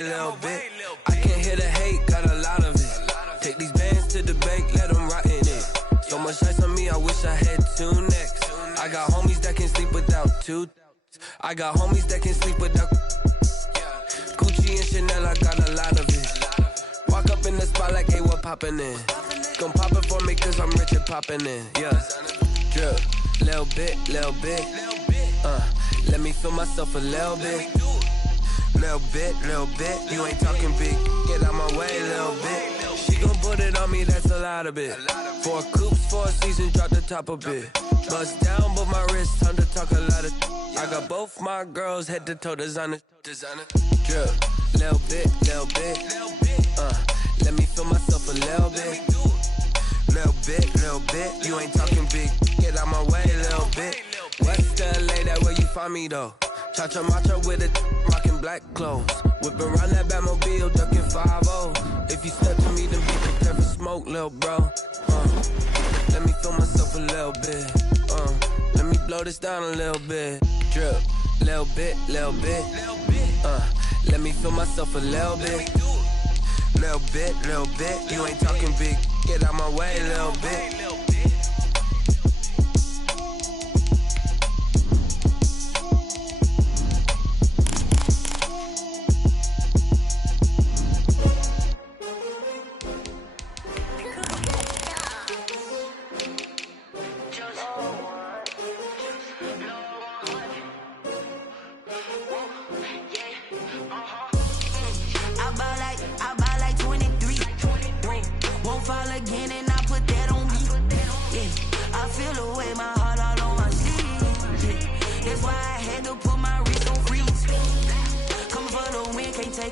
A little bit. I can't hear the hate, got a lot of it. Take these bands to the bank, let them rot in it. So much ice on me, I wish I had two necks. I got homies that can sleep without two. I got homies that can sleep without Gucci and Chanel, I got a lot of it. Walk up in the spot like, hey, what poppin' in? Gon' pop it for me cause I'm rich and poppin' in. Yeah, drip, little bit. Let me feel myself a little bit. Little bit, you ain't talking big. Get out my way, little bit. She gon' put it on me, that's a lot of it. 4 coops, 4 seasons, drop the top a bit. Bust down, but my wrist, time to talk a lot of. I got both my girls, head to toe designer. Drip, little bit. Let me feel myself a little bit. Little bit, you ain't talking big. Get out my way, little bit. West LA, that where you find me though. Cha-cha matcha with it, rockin' black clothes. Whip around that Batmobile, duckin' 5-0. If you step to me, then be prepared for smoke, lil' bro. Let me feel myself a little bit. Let me blow this down a little bit. Drip, little bit. Let me feel myself a little bit. Little bit. You ain't talking big. Get out my way, little bit.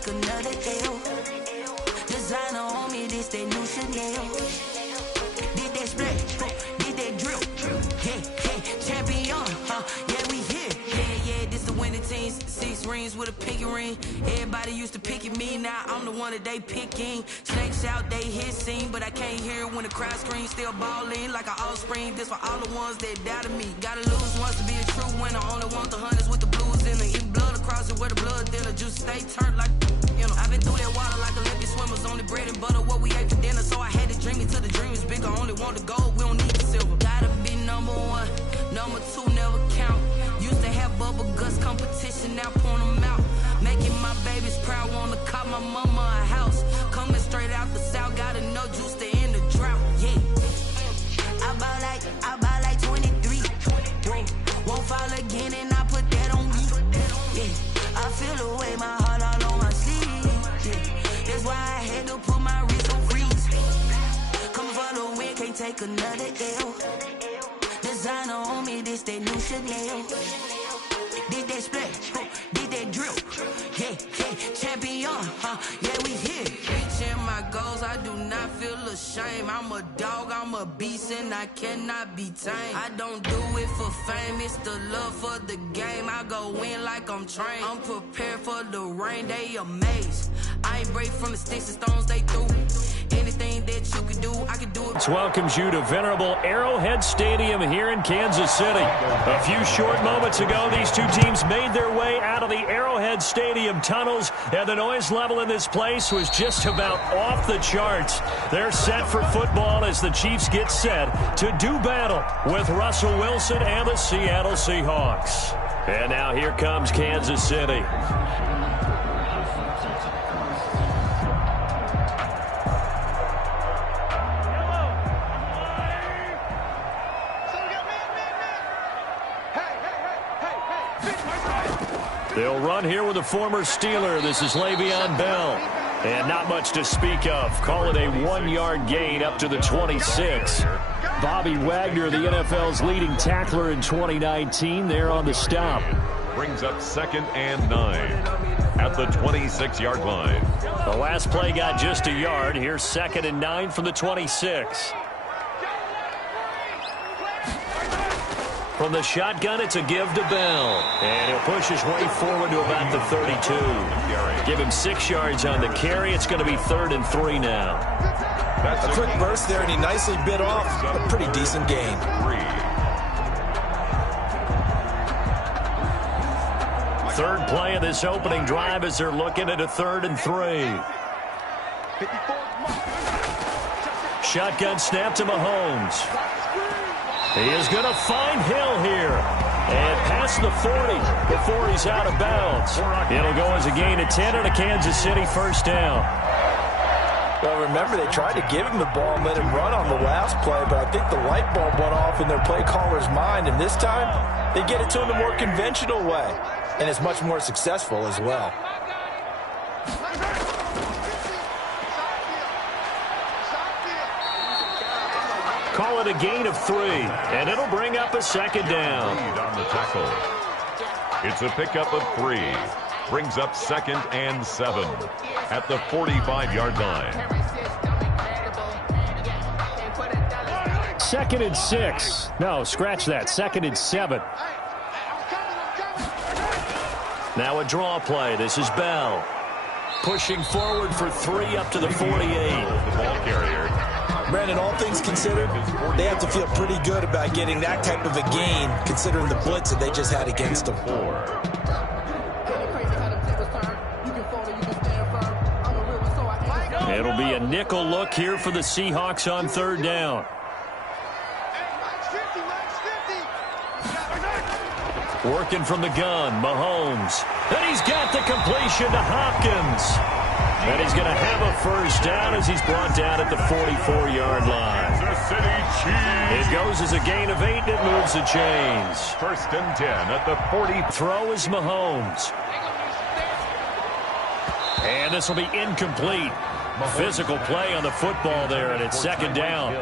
Another L. Designer on me, this that new Chanel. Did that splash, did that drill. Yeah, champion, yeah, we here. Yeah, this the winning team. 6 rings with a pinky ring. Everybody used to pick at me, now I'm the one that they picking. Snakes out, they hit scene, but I can't hear it when the crowd screams. Still ballin' like an offspring. This for all the ones that doubted me. Gotta lose once to be a true winner. Only want the hunters with the blues in it. Eat blood across it where the blood thinner. Juice stay turned like. You know, I've been through that water like Olympic swimmers. Only bread and butter, what we ate for dinner. So I had to dream it till the dream is bigger. Only want the gold, we don't need the silver. Gotta be number 1, number 2 never count. Used to have bubble guts competition, now point them out. Making my babies proud, wanna cop my mama a house. Coming straight out the south, gotta know juice to end the drought. Yeah, I buy like 23. Won't fall again and I put that on me. Yeah, I feel the way my heart all on my sleeve. That's why I had to put my wrist on freeze. Coming for the win, can't take another L. Designer on me, this that new Chanel. Did that splash, did that drill. Yeah, champion, yeah, we here. Reaching my goals, I do not feel ashamed. I'm a dog, I'm a beast, and I cannot be tamed. I don't do it for fame, it's the love for the game. I go in like I'm trained. I'm prepared for the rain, they amazed. I ain't break from the sticks and stones they threw. Anything that you can do, I can do it. Welcomes you to venerable Arrowhead Stadium here in Kansas City. A few short moments ago, these two teams made their way out of the Arrowhead Stadium tunnels, and the noise level in this place was just about off the charts. They're set for football as the Chiefs get set to do battle with Russell Wilson and the Seattle Seahawks. And now here comes Kansas City. They'll run here with a former Steeler. This is Le'Veon Bell. And not much to speak of. Call it a 1-yard gain up to the 26. Bobby Wagner, the NFL's leading tackler in 2019, there on the stop. Brings up 2nd and 9 at the 26-yard line. The last play got just a yard. Here's 2nd and 9 from the 26. From the shotgun, it's a give to Bell. And he'll push his way forward to about the 32. Give him 6 yards on the carry. It's going to be 3rd and 3 now. That's a quick burst there, and he nicely bit off a pretty decent gain. third play of this opening drive as they're looking at a 3rd and 3. Shotgun snap to Mahomes. He is going to find Hill here. And past the 40 before he's out of bounds. It'll go as a gain of 10 on a Kansas City first down. Well, remember, they tried to give him the ball and let him run on the last play, but I think the light bulb went off in their play caller's mind, and this time they get it to him the more conventional way, and it's much more successful as well. Call it a gain of 3, and it'll bring up a 2nd down. On the tackle. It's a pickup of 3. Brings up 2nd and 7 at the 45-yard line. 2nd and 6. No, scratch that. 2nd and 7. Now a draw play. This is Bell. Pushing forward for 3 up to the 48. The ball carrier. Brandon, all things considered, they have to feel pretty good about getting that type of a gain, considering the blitz that they just had against them. 4. It'll be a nickel look here for the Seahawks on 3rd down. Working from the gun, Mahomes. And he's got the completion to Hopkins. And he's going to have a first down as he's brought down at the 44-yard line. It goes as a gain of 8, and it moves the chains. 1st and 10 at the 40. Throw is Mahomes. And this will be incomplete. Physical play on the football there, and it's 2nd down.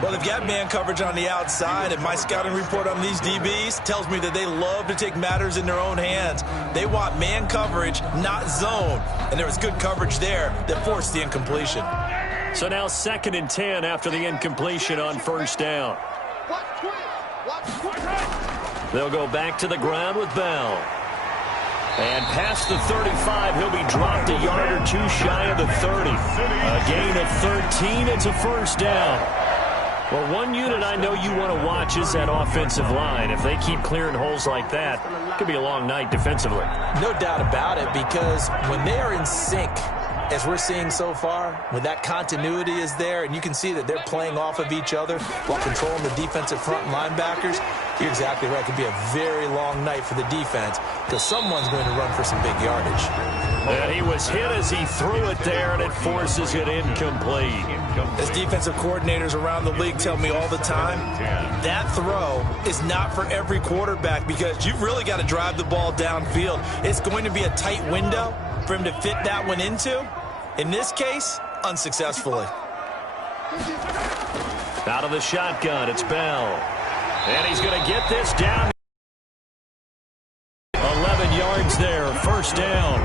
Well, they've got man coverage on the outside, and my scouting report on these DBs tells me that they love to take matters in their own hands. They want man coverage, not zone. And there was good coverage there that forced the incompletion. So now 2nd and 10 after the incompletion on 1st down. They'll go back to the ground with Bell. And past the 35, he'll be dropped a yard or 2 shy of the 30. A gain of 13, it's a first down. Well, one unit I know you want to watch is that offensive line. If they keep clearing holes like that, it could be a long night defensively. No doubt about it, because when they are in sync, as we're seeing so far, when that continuity is there, and you can see that they're playing off of each other while controlling the defensive front linebackers, you're exactly right. It could be a very long night for the defense because someone's going to run for some big yardage. And he was hit as he threw it there, and it forces it incomplete. As defensive coordinators around the league tell me all the time, that throw is not for every quarterback because you've really got to drive the ball downfield. It's going to be a tight window for him to fit that one into. In this case, unsuccessfully. Out of the shotgun, it's Bell. And he's going to get this down. 11 yards there, first down.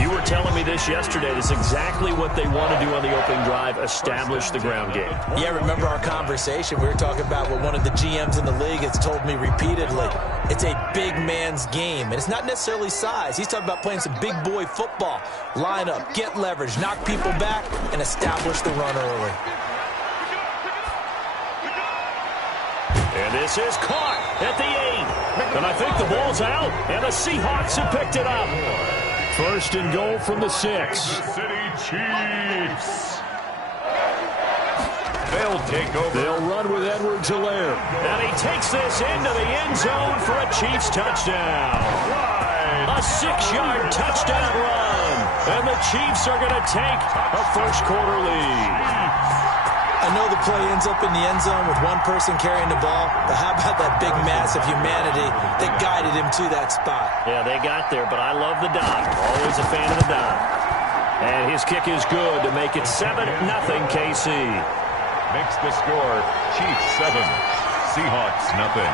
You were telling me this yesterday. This is exactly what they want to do on the opening drive, establish the ground game. Yeah, remember our conversation. We were talking about what one of the GMs in the league has told me repeatedly. It's a big man's game, and it's not necessarily size. He's talking about playing some big boy football. Line up, get leverage, knock people back, and establish the run early. And this is caught at the 8. And I think the ball's out, and the Seahawks have picked it up. First and goal from the 6. City Chiefs. They'll take over. They'll run with Edwards-Helaire. And he takes this into the end zone for a Chiefs touchdown. A 6-yard touchdown run. And the Chiefs are going to take a first-quarter lead. I know the play ends up in the end zone with one person carrying the ball, but how about that big mass of humanity that guided him to that spot? Yeah, they got there, but I love the dot. Always a fan of the dot. And his kick is good to make it 7-0 KC. Makes the score Chiefs 7, Seahawks nothing.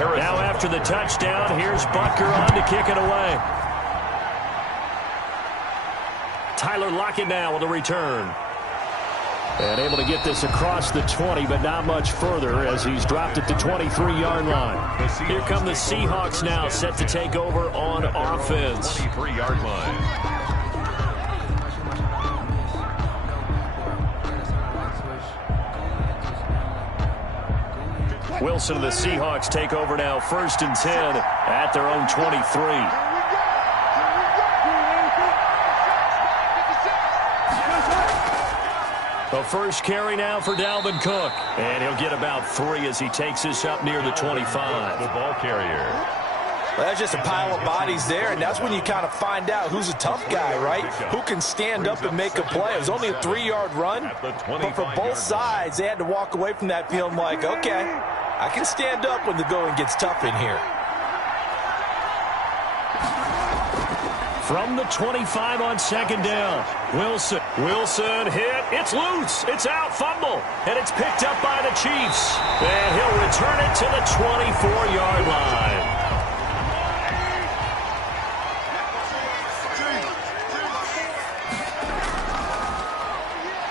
Now after the touchdown, here's Butker on to kick it away. Tyler Lockett now with a return. And able to get this across the 20, but not much further as he's dropped at the 23-yard line. Here come the Seahawks now, set to take over on offense. 23-yard line. Wilson and the Seahawks take over now, 1st and 10 at their own 23. The first carry now for Dalvin Cook. And he'll get about 3 as he takes this up near the 25. The ball carrier. Well, that's just a pile of bodies there, and that's when you kind of find out who's a tough guy, right? Who can stand up and make a play. It was only a 3-yard run, but for both sides, they had to walk away from that feeling like, okay, I can stand up when the going gets tough in here. From the 25 on 2nd down. Wilson hit. It's loose. It's out. Fumble. And it's picked up by the Chiefs. And he'll return it to the 24-yard line.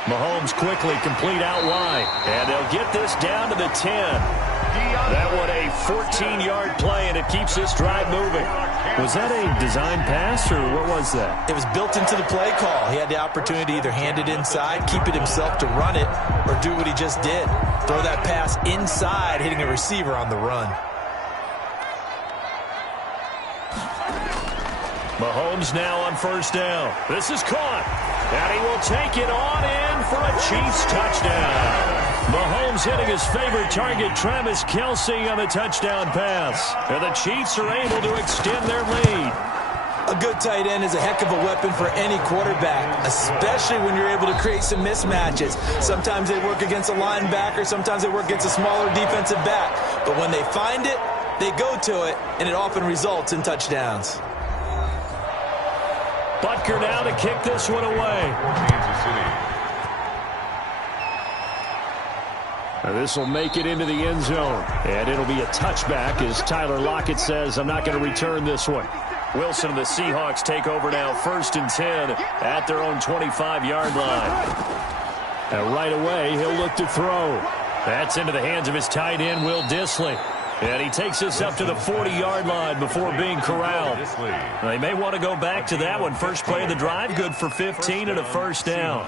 Mahomes quickly complete out wide. And they'll get this down to the 10. That one a 14-yard play, and it keeps this drive moving. Was that a design pass, or what was that? It was built into the play call. He had the opportunity to either hand it inside, keep it himself to run it, or do what he just did. Throw that pass inside, hitting a receiver on the run. Mahomes now on 1st down. This is caught, and he will take it on in for a Chiefs touchdown. Mahomes hitting his favorite target, Travis Kelce, on the touchdown pass. And the Chiefs are able to extend their lead. A good tight end is a heck of a weapon for any quarterback, especially when you're able to create some mismatches. Sometimes they work against a linebacker, sometimes they work against a smaller defensive back. But when they find it, they go to it, and it often results in touchdowns. Butker now to kick this one away. Kansas City. This will make it into the end zone. And it'll be a touchback as Tyler Lockett says, I'm not going to return this one. Wilson and the Seahawks take over now, 1st and 10 at their own 25-yard line. And right away, he'll look to throw. That's into the hands of his tight end, Will Dissly. And he takes us up to the 40-yard line before being corralled. They may want to go back to that one. First play of the drive, good for 15 and a 1st down.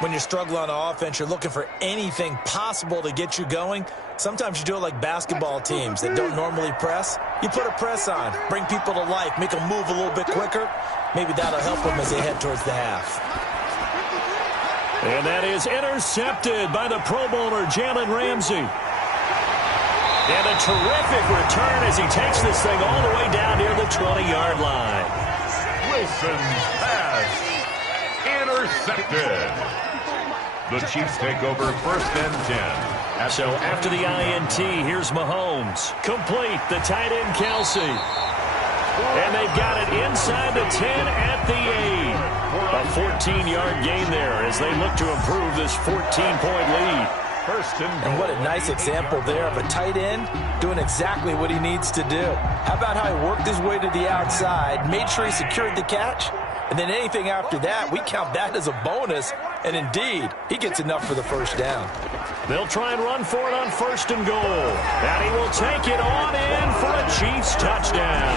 When you're struggling on offense, you're looking for anything possible to get you going. Sometimes you do it like basketball teams that don't normally press. You put a press on, bring people to life, make them move a little bit quicker. Maybe that'll help them as they head towards the half. And that is intercepted by the Pro Bowler, Jalen Ramsey. And a terrific return as he takes this thing all the way down near the 20-yard line. Wilson pass intercepted. The Chiefs take over 1st and 10. So after the INT, here's Mahomes. Complete, the tight end Kelce. And they've got it inside the 10 at the 8. A 14-yard gain there as they look to improve this 14-point lead. And what a nice example there of a tight end doing exactly what he needs to do. How about how he worked his way to the outside, made sure he secured the catch, and then anything after that, we count that as a bonus. And indeed, he gets enough for the 1st down. They'll try and run for it on 1st and goal. And he will take it on in for a Chiefs touchdown.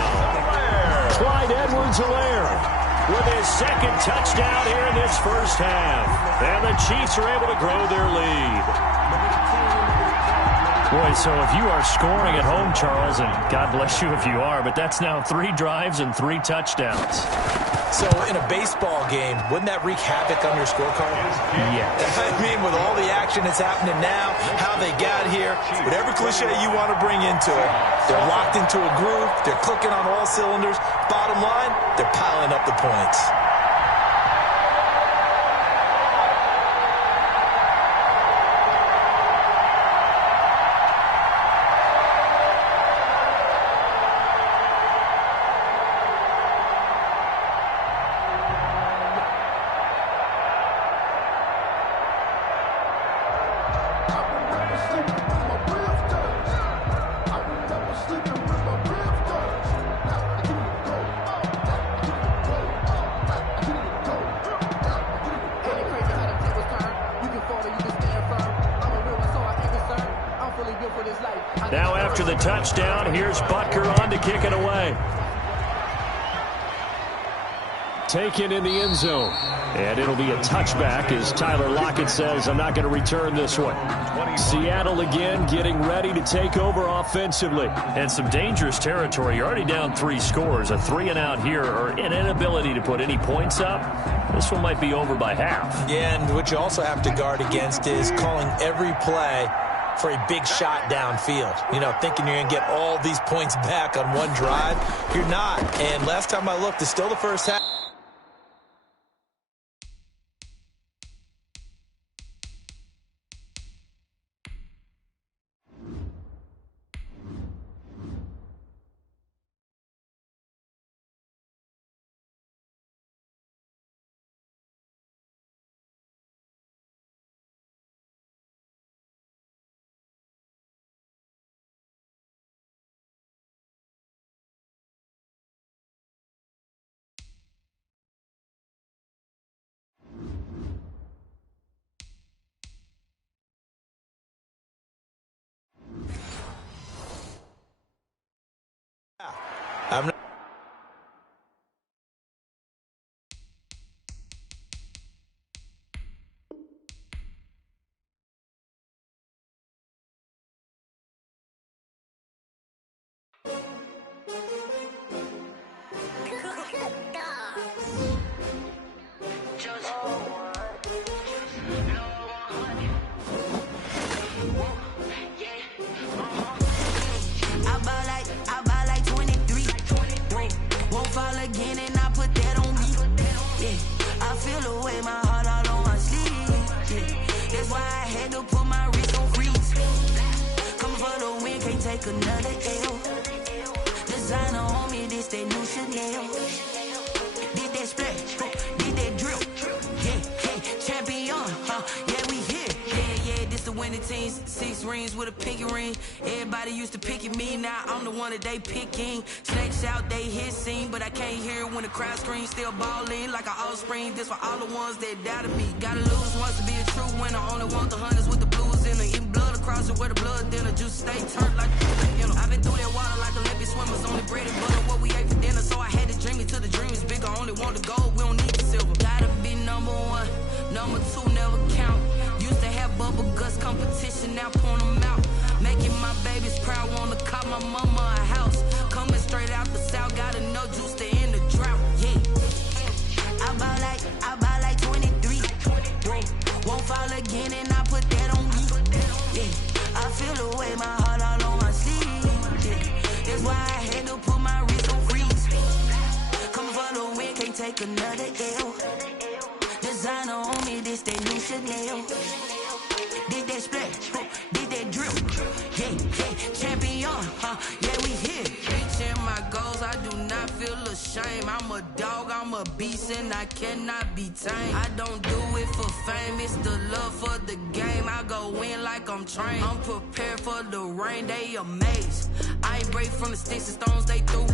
Clyde Edwards-Helaire with his 2nd touchdown here in this 1st half. And the Chiefs are able to grow their lead. Boy, so if you are scoring at home, Charles, and God bless you if you are, but that's now 3 drives and 3 touchdowns. So in a baseball game, wouldn't that wreak havoc on your scorecard? Yes. I mean, with all the action that's happening now, how they got here, whatever cliche you want to bring into it, they're locked into a groove, they're clicking on all cylinders. Bottom line, they're piling up the points. Now after the touchdown, here's Butker on to kick it away. Taken in the end zone. And it'll be a touchback as Tyler Lockett says, I'm not going to return this one. Seattle again getting ready to take over offensively. And some dangerous territory. You're already down 3 scores. A 3-and-out here or an inability to put any points up. This one might be over by half. Yeah, and what you also have to guard against is calling every play for a big shot downfield. You know, thinking you're going to get all these points back on one drive. You're not. And last time I looked, it's still the first half. I'm not another L. Designer on me, this that new Chanel. Did that splash, did that drip. Yeah, champion, yeah, we here. Yeah, this the winning teams. 6 rings with a pinky ring. Everybody used to pick at me, now I'm the one that they picking. Snakes out, they hit scene, but I can't hear it when the crowd screams. Still balling like an offspring. This for all the ones that doubted me. Gotta lose once to be a true winner. Only want the hunters with the blues in the eating blood across it where the blood dinner. Juice stay turned like, you know. I've been through that water like Olympic swimmers. Only bread and butter, what we ate for dinner. So I had to dream it till the dream is bigger. Only want the gold, we don't need the silver. Gotta be number 1, number 2 never count. Used to have bubble guts competition, now point them out. Making my babies proud, wanna call my mama a house. Coming straight out the south, gotta know juice to end the drought. Yeah, I bought like 23. Won't fall again and I put that on me. Yeah, I feel the way, my heart all on my sleeve. Yeah, that's why I had to put my wrist on freeze. Coming for the win, can't take another L. Designer on me, this that new Chanel. Did that splash, did that drip. Yeah, champion, yeah, we here. Reaching my goals, I do not feel ashamed. I'm a dog, I'm a beast, and I cannot be tamed. I don't do it for fame, it's the love for the game. I go in like I'm trained. I'm prepared for the rain, they amazed. I ain't break from the sticks and stones they threw.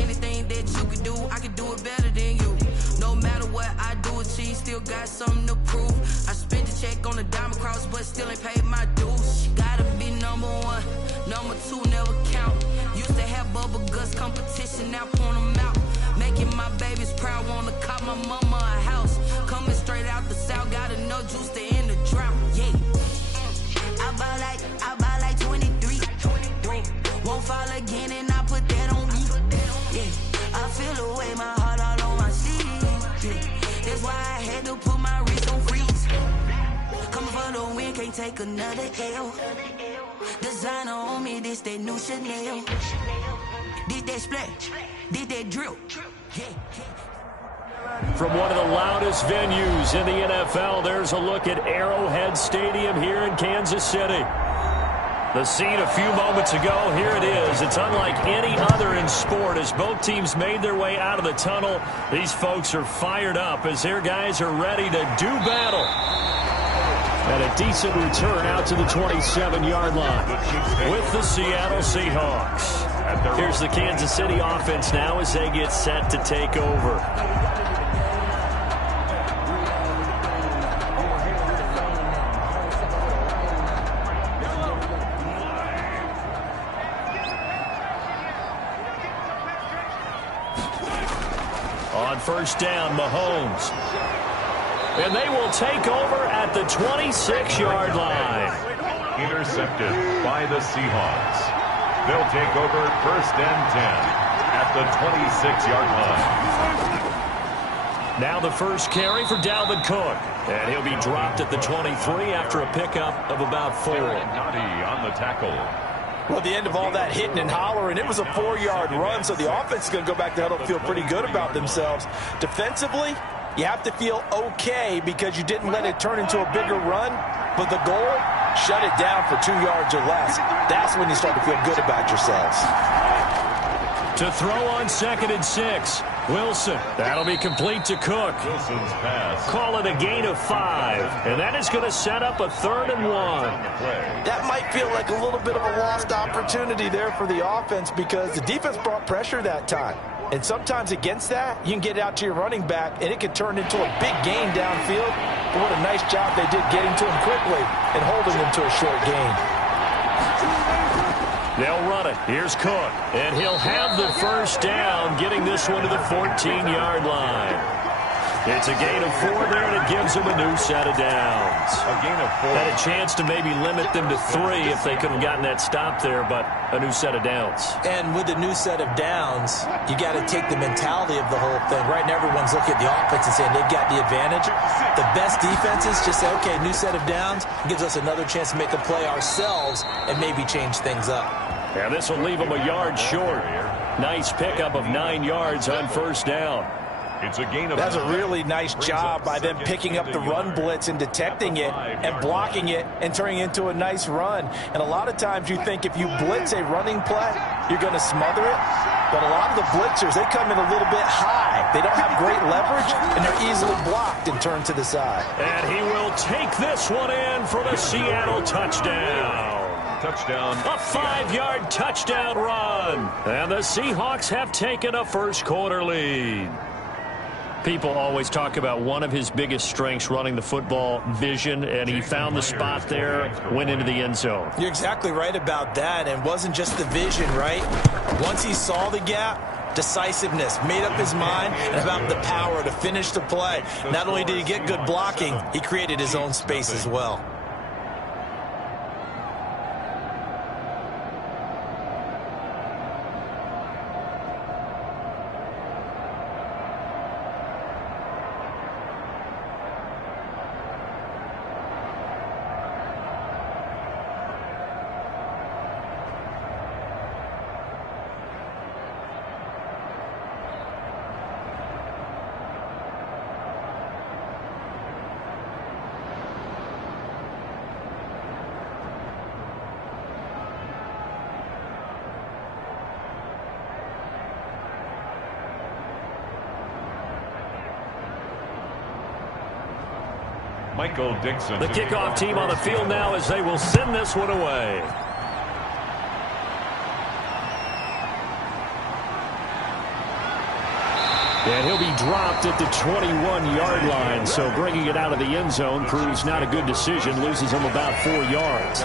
Anything that you can do, I can do it better than you. No matter what I do, achieve, still got something to prove. I spent the check on the diamond cross, but still ain't paid my dues. Gotta be number 1, number 2 never count. Used to have bubble guts competition, now point them out. Making my babies proud, wanna call my mama a house. Coming straight out the south, gotta know juice to end the drought. Yeah, I bought like 23. Won't fall again and I put that on me. Yeah, I feel the way, my heart all on my sleeve. Yeah, that's why I had to put my wrist on freeze. Coming for the win, can't take another L. Designer on me, this that new Chanel. Did that splash, did that drip. Yeah. From one of the loudest venues in the NFL, there's a look at Arrowhead Stadium here in Kansas City. The scene a few moments ago, here it is. It's unlike any other in sport as both teams made their way out of the tunnel. These folks are fired up as their guys are ready to do battle. And a decent return out to the 27-yard line with the Seattle Seahawks. Here's the Kansas City offense now as they get set to take over. first down, Mahomes. And they will take over at the 26-yard line. Intercepted by the Seahawks. They'll take over first and 10 at the 26-yard line. Now the first carry for Dalvin Cook. And he'll be dropped at the 23 after a pickup of about 4. Nutty on the tackle. Well, at the end of all that hitting and hollering, it was a 4-yard run, so the offense is going to go back to huddle and feel pretty good about themselves. Defensively, you have to feel okay because you didn't let it turn into a bigger run, but the goal, shut it down for 2 yards or less. That's when you start to feel good about yourselves. To throw on 2nd and 6. Wilson. That'll be complete to Cook. Wilson's pass. Call it a gain of 5. And that is going to set up a 3rd and 1. That might feel like a little bit of a lost opportunity there for the offense because the defense brought pressure that time. And sometimes against that, you can get out to your running back, and it could turn into a big gain downfield. But what a nice job they did getting to him quickly and holding him to a short gain. They'll run it. Here's Cook. And he'll have the first down, getting this one to the 14-yard line. It's a gain of 4 there, and it gives them a new set of downs. A gain of 4. Had a chance to maybe limit them to 3 if they could have gotten that stop there, but a new set of downs. And with a new set of downs, you got to take the mentality of the whole thing. Right now, everyone's looking at the offense and saying they've got the advantage. The best defenses just say, okay, new set of downs gives us another chance to make a play ourselves and maybe change things up. Yeah, this will leave them a yard short. Nice pickup of 9 yards on first down. It's a gain of That's a really nice job by them picking up the run blitz and detecting it and blocking it and turning it into a nice run. And a lot of times you think if you blitz a running play, you're going to smother it. But a lot of the blitzers, they come in a little bit high. They don't have great leverage, and they're easily blocked and turned to the side. And he will take this one in for the Seattle touchdown. Touchdown. A 5-yard touchdown run. And the Seahawks have taken a first-quarter lead. People always talk about one of his biggest strengths running the football, vision, and he found the spot there, went into the end zone. You're exactly right about that, and it wasn't just the vision, right? Once he saw the gap, decisiveness, made up his mind, and about the power to finish the play. Not only did he get good blocking, he created his own space as well. Michael Dixon. The kickoff team on the field now as they will send this one away. And he'll be dropped at the 21-yard line, so bringing it out of the end zone proves not a good decision, loses them about 4 yards.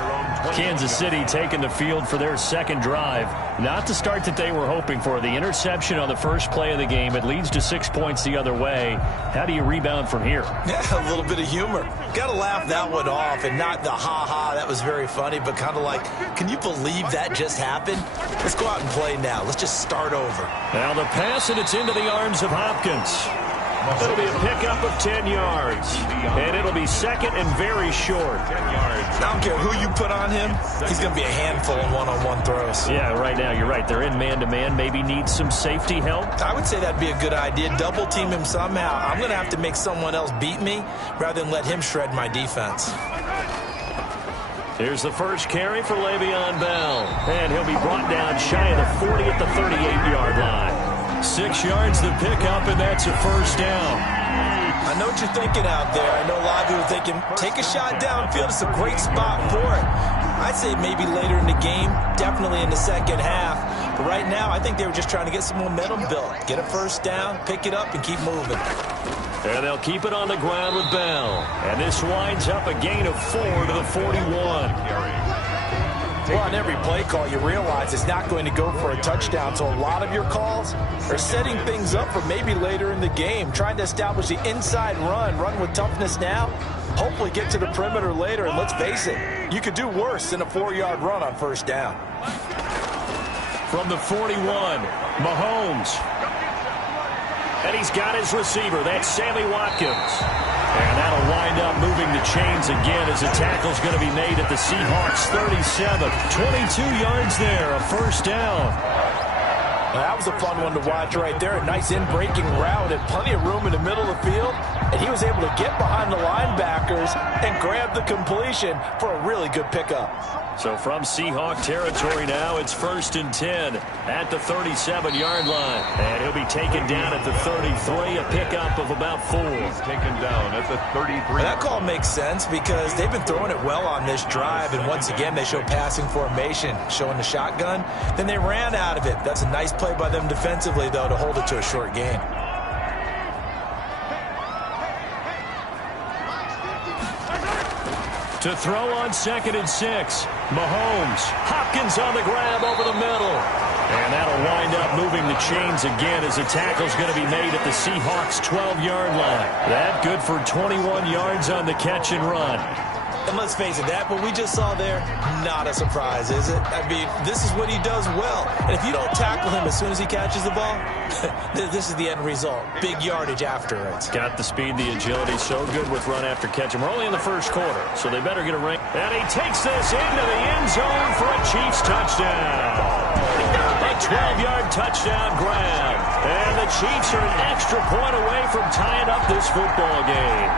Kansas City taking the field for their second drive. Not the start that they were hoping for. The interception on the first play of the game. It leads to 6 points the other way. How do you rebound from here? Yeah, a little bit of humor. Got to laugh that one off and not the ha-ha, that was very funny, but kind of like, can you believe that just happened? Let's go out and play now. Let's just start over. Now the pass, and it's into the arms of Hopkins. It'll be a pickup of 10 yards. And it'll be second and very short. 10 yards. I don't care who you put on him. He's going to be a handful in one-on-one throws. Yeah, right now you're right. They're in man-to-man. Maybe need some safety help. I would say that'd be a good idea. Double team him somehow. I'm going to have to make someone else beat me rather than let him shred my defense. Here's the first carry for Le'Veon Bell. And he'll be brought down shy of the 40 at the 38-yard line. 6 yards the pickup, and that's a first down. I know what you're thinking out there. I know a lot of you are thinking, take a shot downfield. It's a great spot for it. I'd say maybe later in the game, definitely in the second half. But right now, I think they were just trying to get some momentum built. Get a first down, pick it up, and keep moving. And they'll keep it on the ground with Bell. And this winds up a gain of 4 to the 41. Well, on every play call, you realize it's not going to go for a touchdown, so a lot of your calls are setting things up for maybe later in the game, trying to establish the inside run with toughness now, hopefully get to the perimeter later, and let's face it, you could do worse than a 4-yard run on first down. From the 41, Mahomes. And he's got his receiver. That's Sammy Watkins. And that'll wind up moving the chains again as the tackle's going to be made at the Seahawks 37. 22 yards there, a first down. That was a fun one to watch right there. A nice in-breaking route and plenty of room in the middle of the field. And he was able to get behind the linebackers and grab the completion for a really good pickup. So from Seahawk territory now, it's 1st and 10 at the 37-yard line. And he'll be taken down at the 33, a pickup of about 4. He's taken down at the 33. That call makes sense because they've been throwing it well on this drive. And once again, they show passing formation, showing the shotgun. Then they ran out of it. That's a nice play by them defensively, though, to hold it to a short gain. To throw on 2nd and 6. Mahomes. Hopkins on the grab over the middle. And that'll wind up moving the chains again as the tackle's going to be made at the Seahawks 12-yard line. That good for 21 yards on the catch and run. And let's face it, that what we just saw there, not a surprise, is it? I mean, this is what he does well. And if you don't tackle him as soon as he catches the ball, this is the end result. Big yardage after it. Got the speed, the agility, so good with run after catch. And we're only in the first quarter, so they better get a ring. And he takes this into the end zone for a Chiefs touchdown. A 12-yard touchdown grab. And the Chiefs are an extra point away from tying up this football game.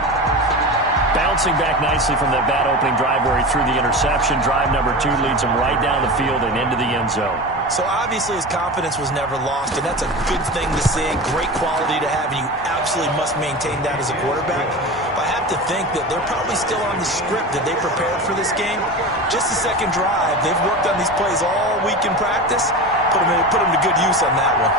Bouncing back nicely from that bad opening drive where he threw the interception. Drive number 2 leads him right down the field and into the end zone. So obviously his confidence was never lost, and that's a good thing to see. Great quality to have, and you absolutely must maintain that as a quarterback. But I have to think that they're probably still on the script that they prepared for this game. Just the second drive. They've worked on these plays all week in practice. Put them to good use on that one.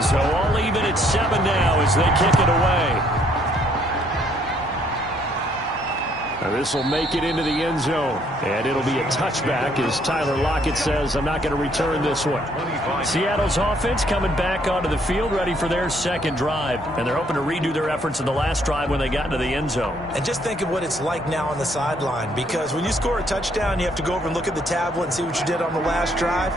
So all even at 7 now as they kick it away. This will make it into the end zone. And it'll be a touchback as Tyler Lockett says, I'm not going to return this one. Seattle's offense coming back onto the field, ready for their second drive. And they're hoping to redo their efforts in the last drive when they got into the end zone. And just think of what it's like now on the sideline. Because when you score a touchdown, you have to go over and look at the tablet and see what you did on the last drive.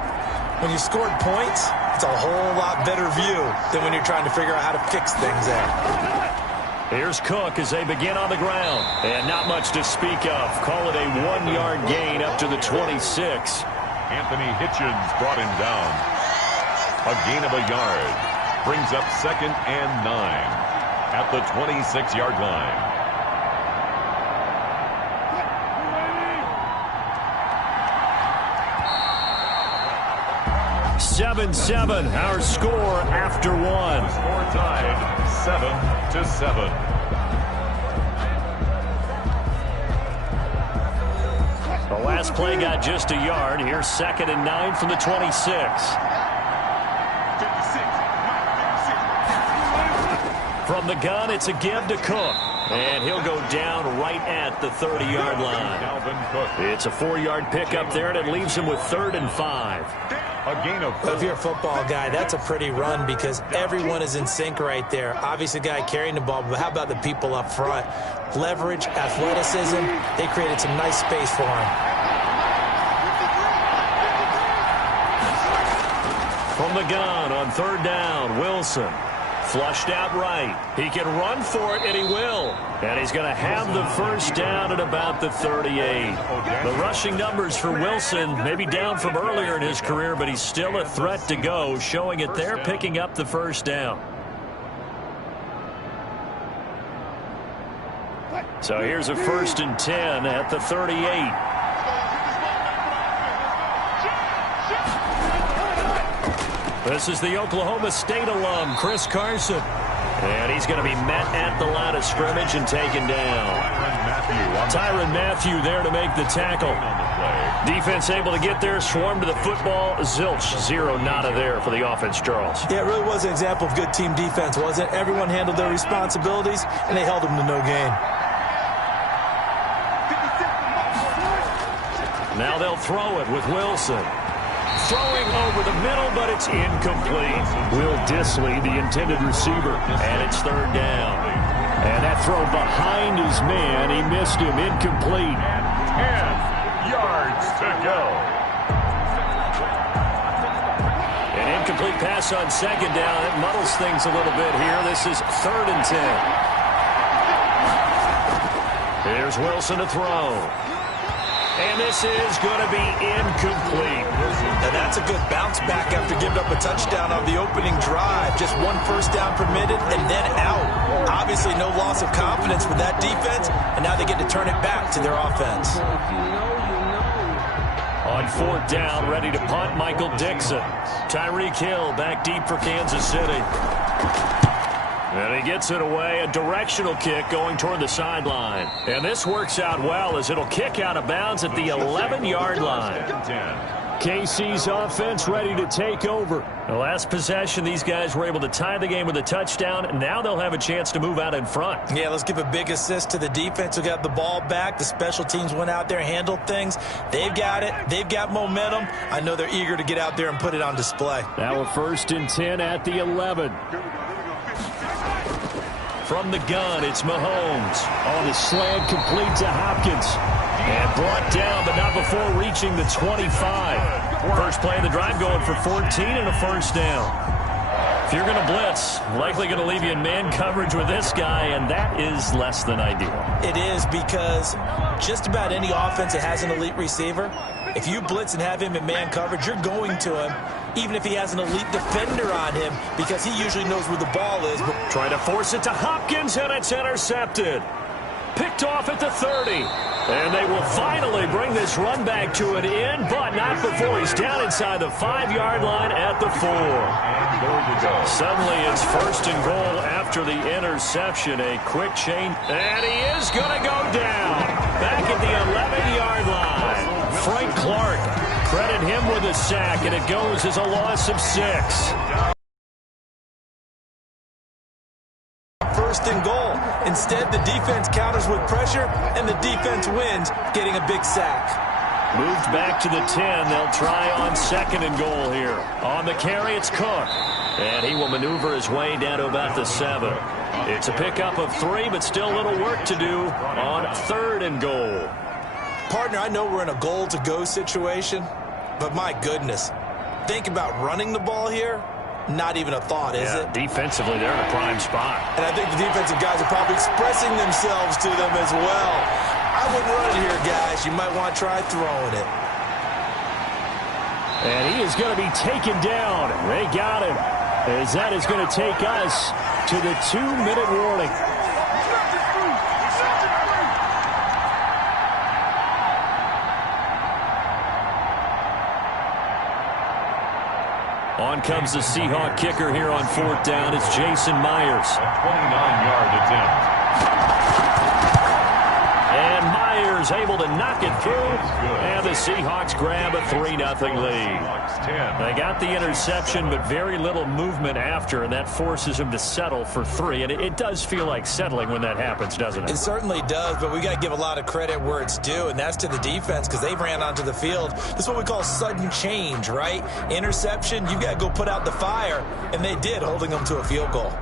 When you scored points, it's a whole lot better view than when you're trying to figure out how to fix things there. Here's Cook as they begin on the ground. And not much to speak of. Call it a 1-yard gain up to the 26. Anthony Hitchens brought him down. A gain of a yard. Brings up 2nd and 9 at the 26-yard line. 7-7, our score after 1. Score tied 7-7. The last play got just a yard. Here's 2nd and 9 from the 26. From the gun, it's a give to Cook. And he'll go down right at the 30-yard line. It's a 4-yard pickup there, and it leaves him with 3rd and 5. A gain of 4. If you're a football guy, that's a pretty run because everyone is in sync right there. Obviously, the guy carrying the ball, but how about the people up front? Leverage, athleticism, they created some nice space for him. From the gun on 3rd down, Wilson. Flushed out right. He can run for it, and he will. And he's going to have the first down at about the 38. The rushing numbers for Wilson may be down from earlier in his career, but he's still a threat to go, showing it there, picking up the first down. So here's a 1st and 10 at the 38. This is the Oklahoma State alum, Chris Carson. And he's going to be met at the line of scrimmage and taken down. Tyrann Mathieu there to make the tackle. Defense able to get there, swarm to the football. Zilch, zero, nada there for the offense, Charles. Yeah, it really was an example of good team defense, wasn't it? Everyone handled their responsibilities, and they held them to no gain. Now they'll throw it with Wilson. Throwing over the middle, but it's incomplete. Will Dissly, the intended receiver, and it's 3rd down. And that throw behind his man, he missed him, incomplete. 10 yards to go. An incomplete pass on 2nd down. It muddles things a little bit here. This is 3rd and 10. Here's Wilson to throw. And this is going to be incomplete. And that's a good bounce back after giving up a touchdown on the opening drive. Just 1 first down permitted and then out. Obviously no loss of confidence with that defense, and now they get to turn it back to their offense. On 4th down, ready to punt, Michael Dixon. Tyreek Hill back deep for Kansas City. And he gets it away, a directional kick going toward the sideline. And this works out well as it'll kick out of bounds at the 11-yard line. KC's offense ready to take over. The last possession, these guys were able to tie the game with a touchdown. Now they'll have a chance to move out in front. Yeah, let's give a big assist to the defense who got the ball back. The special teams went out there, handled things. They've got it. They've got momentum. I know they're eager to get out there and put it on display. Now a 1st and 10 at the 11. From the gun, it's Mahomes. On the slant, complete to Hopkins. And brought down, but not before reaching the 25. First play of the drive going for 14 and a 1st down. If you're going to blitz, likely going to leave you in man coverage with this guy, and that is less than ideal. It is, because just about any offense that has an elite receiver, if you blitz and have him in man coverage, you're going to him, even if he has an elite defender on him, because he usually knows where the ball is. But trying to force it to Hopkins, and it's intercepted. Picked off at the 30. And they will finally bring this run back to an end, but not before he's down inside the 5-yard line at the 4. Suddenly it's 1st and goal after the interception. A quick change, and he is going to go down. Back at the 11-yard line. Frank Clark, credit him with a sack, and it goes as a loss of 6. 1st and goal. Instead, the defense counters with pressure, and the defense wins, getting a big sack. Moved back to the 10. They'll try on 2nd and goal here. On the carry, it's Cook. And he will maneuver his way down to about the 7. It's a pickup of 3, but still a little work to do on 3rd and goal. Partner, I know we're in a goal-to-go situation, but my goodness, think about running the ball here. Not even a thought, is it? Defensively, they're in a prime spot. And I think the defensive guys are probably expressing themselves to them as well. I wouldn't run it here, guys. You might want to try throwing it. And he is going to be taken down. They got him. As that is going to take us to the 2-minute warning. On comes the Seahawk kicker here on 4th down. It's Jason Myers. A 29-yard attempt. And Myers able to knock it through. And the Seahawks grab a 3-0 lead. They got the interception, but very little movement after, and that forces him to settle for 3. And it does feel like settling when that happens, doesn't it? It certainly does, but we got to give a lot of credit where it's due, and that's to the defense, because they ran onto the field. This is what we call sudden change, right? Interception, you got to go put out the fire, and they did, holding them to a field goal.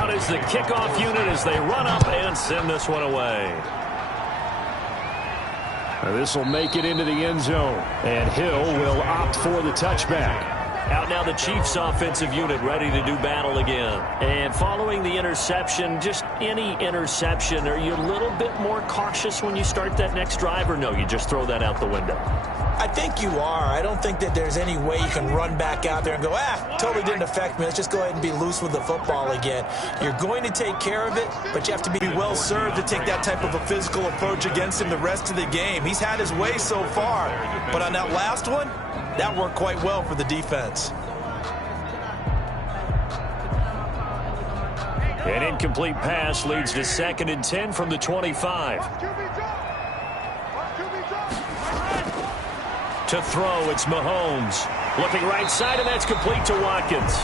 Out is the kickoff unit as they run up and send this one away. This will make it into the end zone, and Hill will opt for the touchback. Out now the Chiefs offensive unit ready to do battle again. And following the interception, just any interception, are you a little bit more cautious when you start that next drive, or no, you just throw that out the window? I think you are. I don't think that there's any way you can run back out there and go, totally didn't affect me. Let's just go ahead and be loose with the football again. You're going to take care of it, but you have to be well served to take that type of a physical approach against him the rest of the game. He's had his way so far, but on that last one, that worked quite well for the defense. An incomplete pass leads to 2nd and 10 from the 25. To throw, it's Mahomes. Looking right side, and that's complete to Watkins.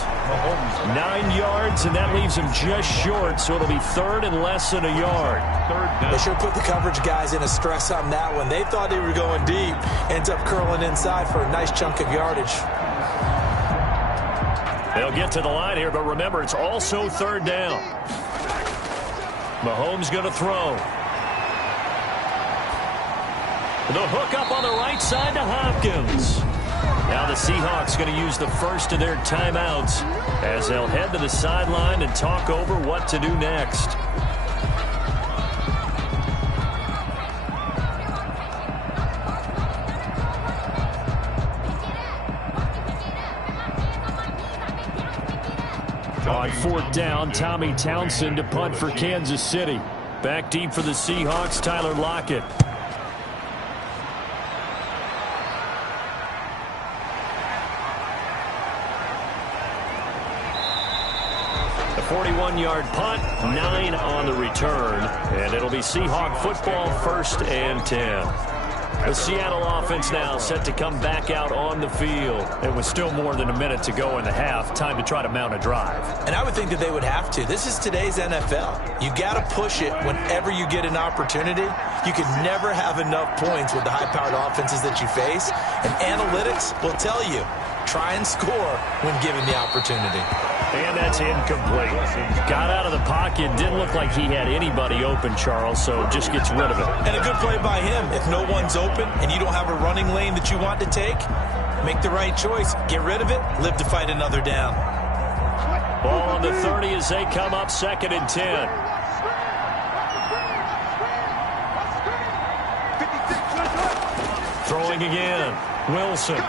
9 yards, and that leaves him just short, so it'll be 3rd and less than a yard. They sure put the coverage guys in a stress on that one. They thought they were going deep. Ends up curling inside for a nice chunk of yardage. They'll get to the line here, but remember, it's also 3rd down. Mahomes going to throw. The hook up on the right side to Hopkins. Now the Seahawks going to use the first of their timeouts as they'll head to the sideline and talk over what to do next. On 4th down, Tommy Townsend to punt for Kansas City. Back deep for the Seahawks, Tyler Lockett. The 41-yard punt, 9 on the return, and it'll be Seahawk football, 1st and 10. The Seattle offense now set to come back out on the field. It was still more than a minute to go in the half. Time to try to mount a drive. And I would think that they would have to. This is today's NFL. You got to push it whenever you get an opportunity. You can never have enough points with the high-powered offenses that you face. And analytics will tell you, try and score when given the opportunity. And that's incomplete. Got out of the pocket. Didn't look like he had anybody open, Charles, so just gets rid of it. And a good play by him. If no one's open and you don't have a running lane that you want to take, make the right choice. Get rid of it. Live to fight another down. Ball on the 30 as they come up, 2nd and 10. Throwing again. Wilson.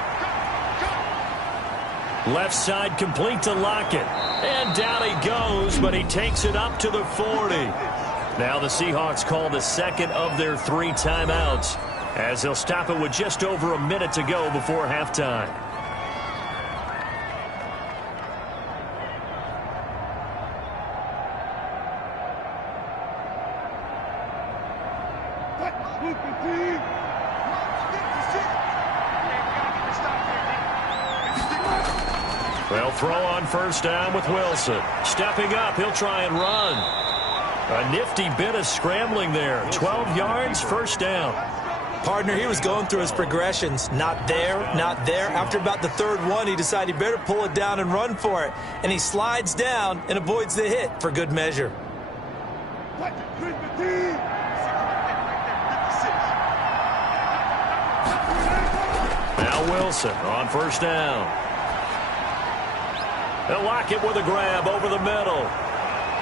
Left side complete to Lockett. And down he goes, but he takes it up to the 40. Now the Seahawks call the 2nd of their 3 timeouts as they'll stop it with just over a minute to go before halftime. They'll throw on 1st down with Wilson. Stepping up, he'll try and run. A nifty bit of scrambling there. 12 yards, 1st down. Partner, he was going through his progressions. Not there, not there. After about the 3rd one, he decided he better pull it down and run for it. And he slides down and avoids the hit for good measure. Now Wilson on 1st down. They'll lock it with a grab over the middle.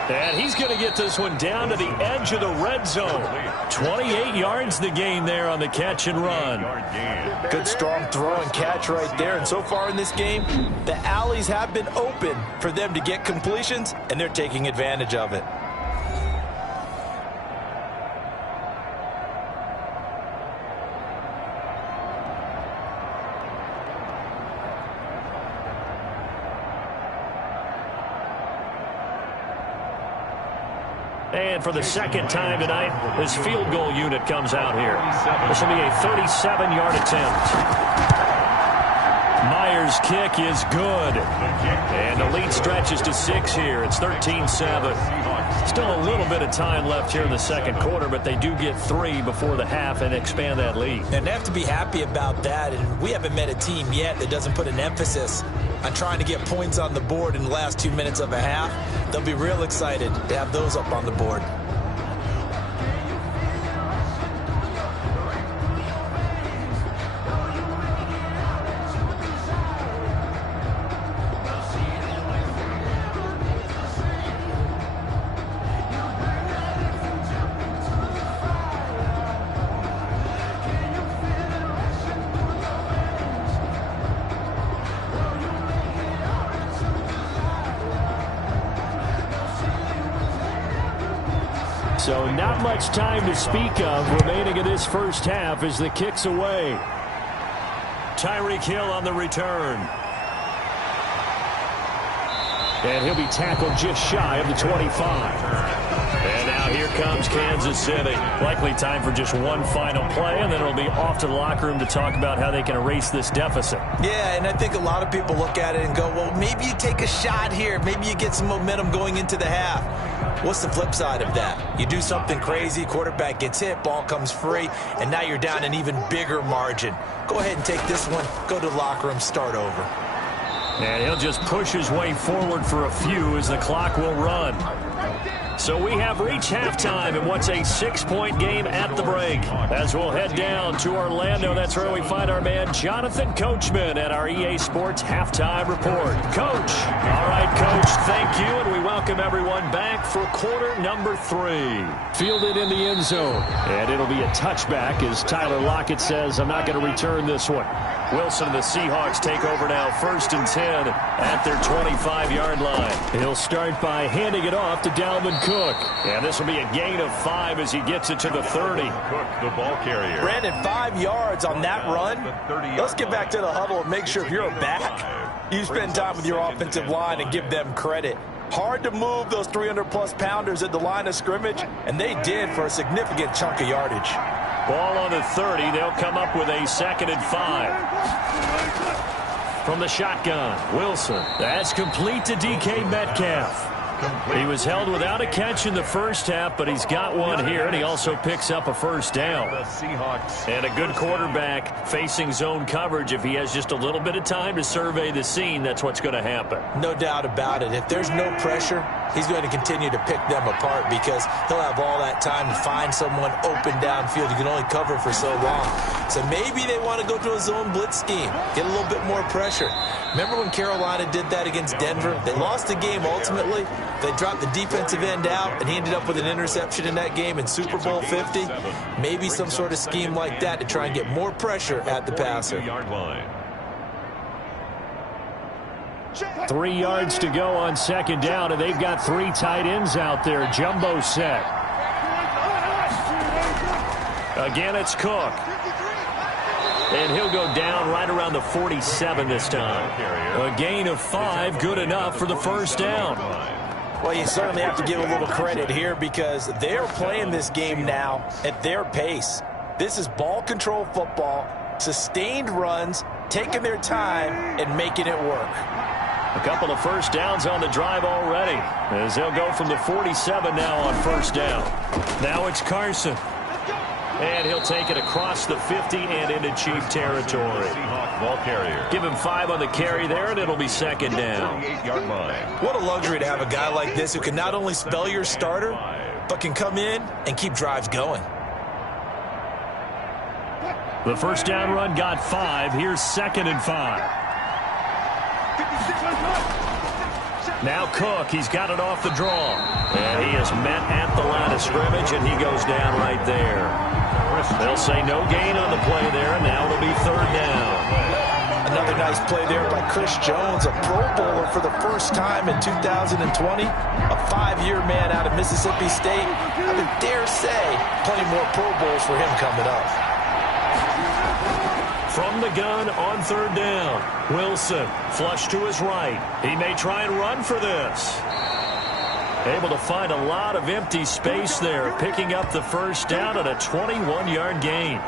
And he's going to get this one down to the edge of the red zone. 28 yards the gain there on the catch and run. Good strong throw and catch right there. And so far in this game, the alleys have been open for them to get completions, and they're taking advantage of it. And for the 2nd time tonight, his field goal unit comes out here. This will be a 37-yard attempt. Myers' kick is good. And the lead stretches to 6 here. It's 13-7. Still a little bit of time left here in the 2nd quarter, but they do get 3 before the half and expand that lead. And they have to be happy about that. And we haven't met a team yet that doesn't put an emphasis on trying to get points on the board in the last 2 minutes of a half. They'll be real excited to have those up on the board. So not much time to speak of remaining in this first half as the kick's away. Tyreek Hill on the return. And he'll be tackled just shy of the 25. And now here comes Kansas City. Likely time for just one final play, and then it'll be off to the locker room to talk about how they can erase this deficit. Yeah, and I think a lot of people look at it and go, well, maybe you take a shot here. Maybe you get some momentum going into the half. What's the flip side of that? You do something crazy, quarterback gets hit, ball comes free, and now you're down an even bigger margin. Go ahead and take this one, go to the locker room, start over. And he'll just push his way forward for a few as the clock will run. So we have reached halftime in what's a 6-point game at the break. As we'll head down to Orlando, that's where we find our man Jonathan Coachman at our EA Sports Halftime Report. Coach. All right, Coach, thank you, and we welcome everyone back for quarter number 3. Fielded in the end zone, and it'll be a touchback as Tyler Lockett says, I'm not going to return this one. Wilson and the Seahawks take over now, 1st and 10 at their 25-yard line. He'll start by handing it off to Dalvin Cook. And this will be a gain of 5 as he gets it to the 30. Cook, the ball carrier. Brandon, 5 yards on that run. Let's get back to the huddle and make sure if you're a back, you spend time with your offensive line and give them credit. Hard to move those 300-plus pounders at the line of scrimmage, and they did for a significant chunk of yardage. Ball on the 30. They'll come up with a 2nd and 5. From the shotgun, Wilson. That's complete to DK Metcalf. He was held without a catch in the first half, but he's got one here, and he also picks up a 1st down. And a good quarterback facing zone coverage. If he has just a little bit of time to survey the scene, that's what's going to happen. No doubt about it. If there's no pressure, he's going to continue to pick them apart because he'll have all that time to find someone open downfield. You can only cover for so long. So maybe they want to go to a zone blitz scheme, get a little bit more pressure. Remember when Carolina did that against Denver? They lost the game ultimately. They dropped the defensive end out, and he ended up with an interception in that game in Super Bowl 50. Maybe some sort of scheme like that to try and get more pressure at the passer. 3 yards to go on 2nd down, and they've got 3 tight ends out there. Jumbo set. Again, it's Cook. And he'll go down right around the 47 this time. A gain of 5, good enough for the 1st down. Well, you certainly have to give a little credit here because they're playing this game now at their pace. This is ball control football, sustained runs, taking their time and making it work. A couple of 1st downs on the drive already as they'll go from the 47 now on 1st down. Now it's Carson. And he'll take it across the 50 and into Chief territory. Ball carrier. Give him 5 on the carry there, and it'll be 2nd down. What a luxury to have a guy like this who can not only spell your starter, but can come in and keep drives going. The 1st down run got 5. Here's 2nd and 5. Now Cook, he's got it off the draw. And he is met at the line of scrimmage, and he goes down right there. They'll say no gain on the play there, and now it'll be 3rd down. Another nice play there by Chris Jones, a Pro Bowler for the first time in 2020. A 5-year man out of Mississippi State. I would dare say plenty more Pro Bowls for him coming up. From the gun on 3rd down, Wilson flush to his right. He may try and run for this. Able to find a lot of empty space there, picking up the 1st down at a 21-yard gain.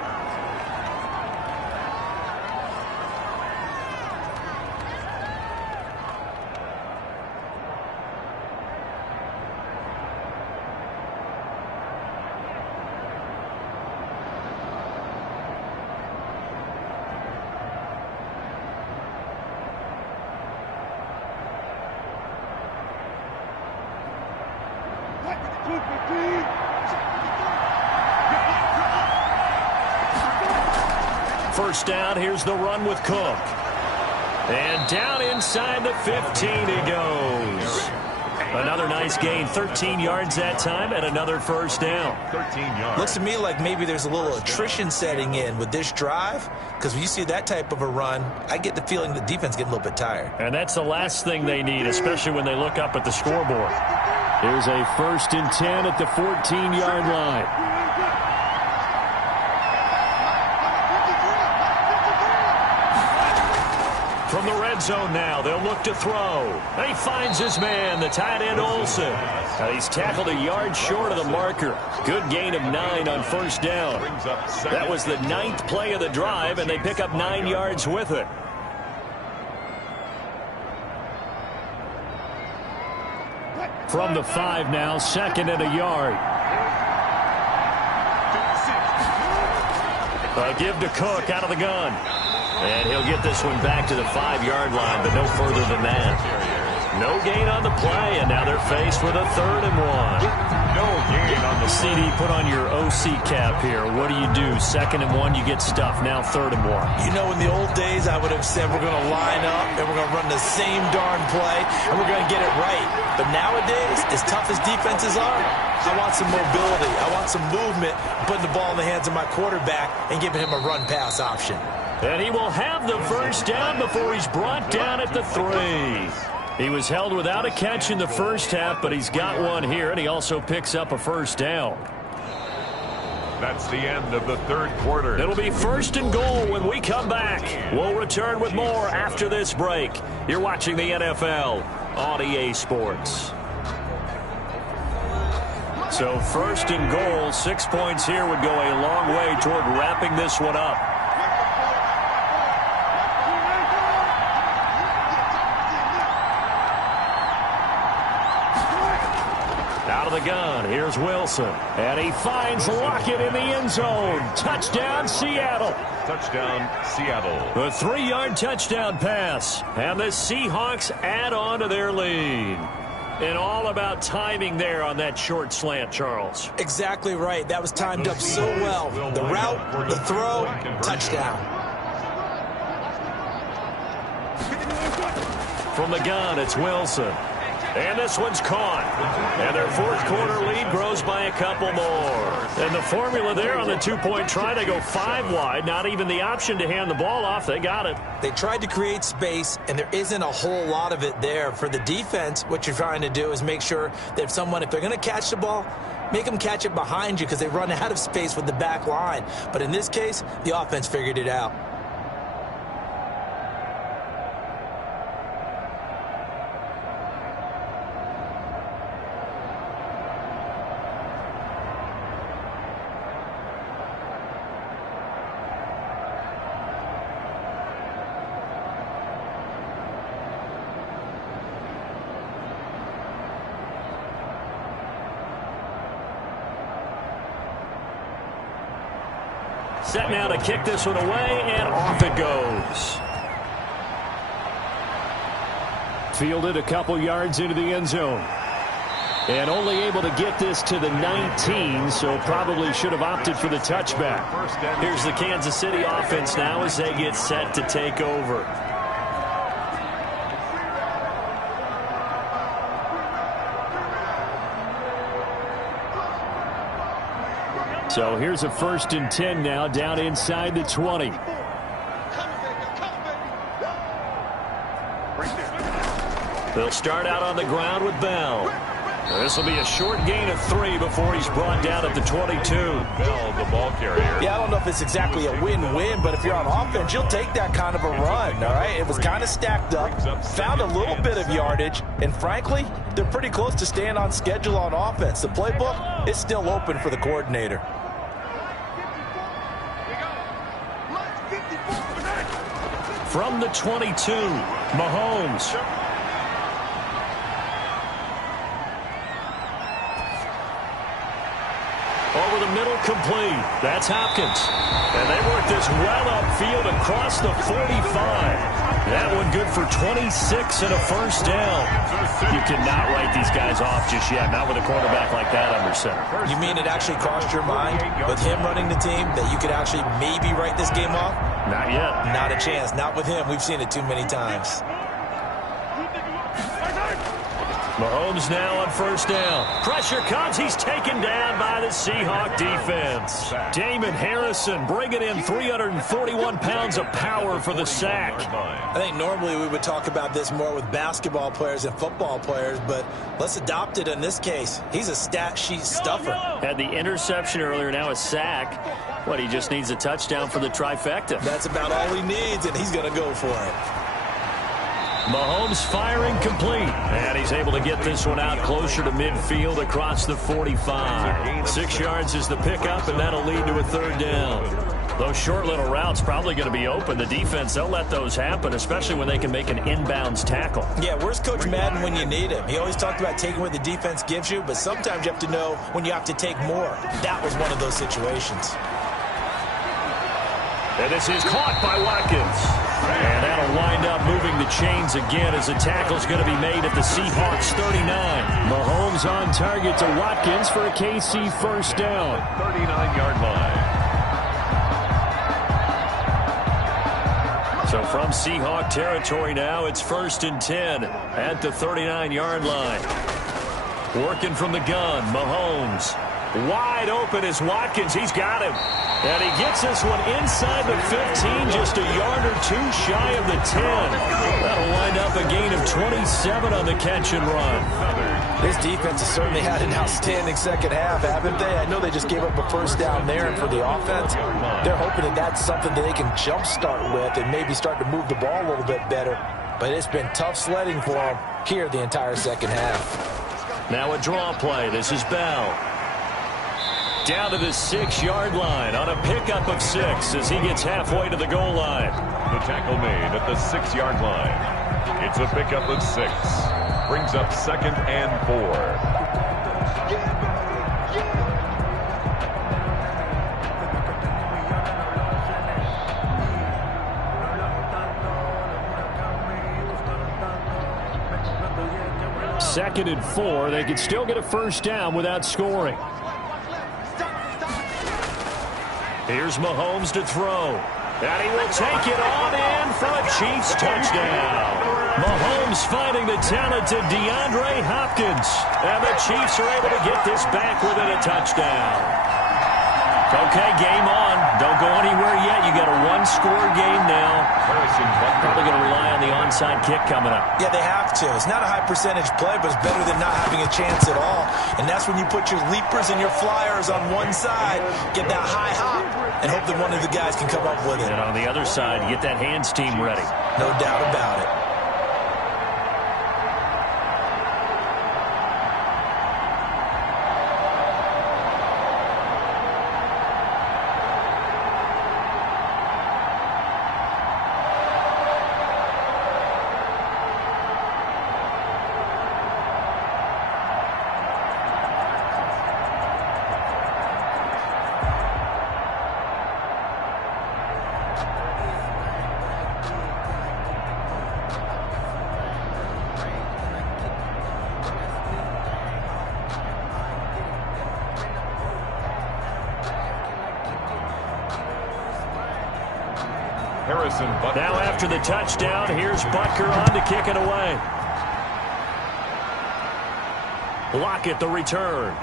First down, here's the run with Cook. And down inside the 15 he goes. Another nice gain, 13 yards that time, and another 1st down. 13 yards. Looks to me like maybe there's a little attrition setting in with this drive, because when you see that type of a run, I get the feeling the defense getting a little bit tired. And that's the last thing they need, especially when they look up at the scoreboard. Here's a 1st and 10 at the 14-yard line. From the red zone now, they'll look to throw. And he finds his man, the tight end Olsen. He's tackled a yard short of the marker. Good gain of 9 on 1st down. That was the 9th play of the drive, and they pick up 9 yards with it. From the 5 now, 2nd and a yard. A give to Cook out of the gun. And he'll get this one back to the 5-yard line, but no further than that. No gain on the play, and now they're faced with a 3rd and 1. No gain on the CD, put on your OC cap here. What do? 2nd and 1, you get stuffed. Now 3rd and 1. You know, in the old days, I would have said we're going to line up, and we're going to run the same darn play, and we're going to get it right. But nowadays, as tough as defenses are, I want some mobility. I want some movement, putting the ball in the hands of my quarterback and giving him a run-pass option. And he will have the 1st down before he's brought down at the 3. He was held without a catch in the 1st half, but he's got one here, and he also picks up a 1st down. That's the end of the 3rd quarter. It'll be 1st and goal when we come back. We'll return with more after this break. You're watching the NFL on EA Sports. So 1st and goal, 6 points here would go a long way toward wrapping this one up. Out of the gun, here's Wilson. And he finds Lockett in the end zone. Touchdown, Seattle. Touchdown, Seattle. A 3-yard touchdown pass. And the Seahawks add on to their lead. And all about timing there on that short slant, Charles. Exactly right. That was timed up so well. The route, the throw, touchdown. From the gun, it's Wilson. And this one's caught. And their 4th quarter lead grows by a couple more. And the formula there on the 2-point try, they go 5 wide. Not even the option to hand the ball off. They got it. They tried to create space, and there isn't a whole lot of it there. For the defense, what you're trying to do is make sure that if they're going to catch the ball, make them catch it behind you because they run out of space with the back line. But in this case, the offense figured it out. Set now to kick this one away, and off it goes. Fielded a couple yards into the end zone. And only able to get this to the 19, so probably should have opted for the touchback. Here's the Kansas City offense now as they get set to take over. So here's a 1st and 10 now down inside the 20. They'll start out on the ground with Bell. This will be a short gain of 3 before he's brought down at the 22. Bell, the ball carrier. Yeah, I don't know if it's exactly a win-win, but if you're on offense, you'll take that kind of a run, all right? It was kind of stacked up, found a little bit of yardage, and frankly, they're pretty close to staying on schedule on offense. The playbook is still open for the coordinator. From the 22, Mahomes. Over the middle, complete. That's Hopkins. And they work this well upfield across the 45. That one good for 26 and a 1st down. You cannot write these guys off just yet, not with a quarterback like that under center. You mean it actually crossed your mind with him running the team that you could actually maybe write this game off? Not yet. Not a chance. Not with him. We've seen it too many times. Mahomes now on first down. Pressure comes. He's taken down by the Seahawk defense. Damon Harrison bringing in 341 pounds of power for the sack. I think normally we would talk about this more with basketball players and football players, but let's adopt it in this case. He's a stat sheet stuffer. Had the interception earlier, now a sack. What, he just needs a touchdown for the trifecta. That's about all he needs, and he's going to go for it. Mahomes firing complete. And he's able to get this one out closer to midfield across the 45. 6 yards is the pickup, and that'll lead to a third down. Those short little routes probably going to be open. The defense, they'll let those happen, especially when they can make an inbounds tackle. Yeah, where's Coach Madden when you need him? He always talked about taking what the defense gives you, but sometimes you have to know when you have to take more. That was one of those situations. And this is caught by Watkins. And that'll wind up moving the chains again as the tackle's going to be made at the Seahawks 39. Mahomes on target to Watkins for a KC first down. 39-yard line. So from Seahawk territory now, it's 1st and 10 at the 39-yard line. Working from the gun, Mahomes. Wide open is Watkins. He's got him. And he gets this one inside the 15, just a yard or two shy of the 10. That'll wind up a gain of 27 on the catch and run. This defense has certainly had an outstanding second half, haven't they? I know they just gave up a first down there, and for the offense, they're hoping that that's something that they can jumpstart with and maybe start to move the ball a little bit better. But it's been tough sledding for them here the entire second half. Now a draw play. This is Bell. Down to the 6-yard line on a pickup of 6 as he gets halfway to the goal line. The tackle made at the 6-yard line. It's a pickup of 6. Brings up 2nd and 4. Second and 4. They could still get a first down without scoring. Here's Mahomes to throw. And he will take it on in for a Chiefs touchdown. Mahomes finding the talented DeAndre Hopkins. And the Chiefs are able to get this back within a touchdown. Okay, game on. Don't go anywhere yet. You got a one-score game now. Probably going to rely on the onside kick coming up. Yeah, they have to. It's not a high-percentage play, but it's better than not having a chance at all. And that's when you put your leapers and your flyers on one side, get that high hop, and hope that one of the guys can come up with it. And on the other side, you get that hands team ready. No doubt about it. Now after the touchdown, here's Butker on to kick it away. Lockett the return.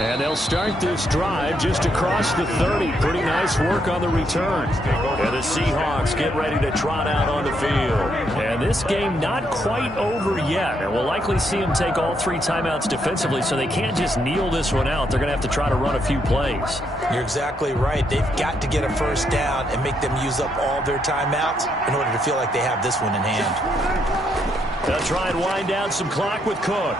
And they'll start this drive just across the 30. Pretty nice work on the return. And the Seahawks get ready to trot out on the field. And this game not quite over yet. And we'll likely see them take all 3 timeouts defensively, so they can't just kneel this one out. They're going to have to try to run a few plays. You're exactly right. They've got to get a first down and make them use up all their timeouts in order to feel like they have this one in hand. They'll try and wind down some clock with Cook.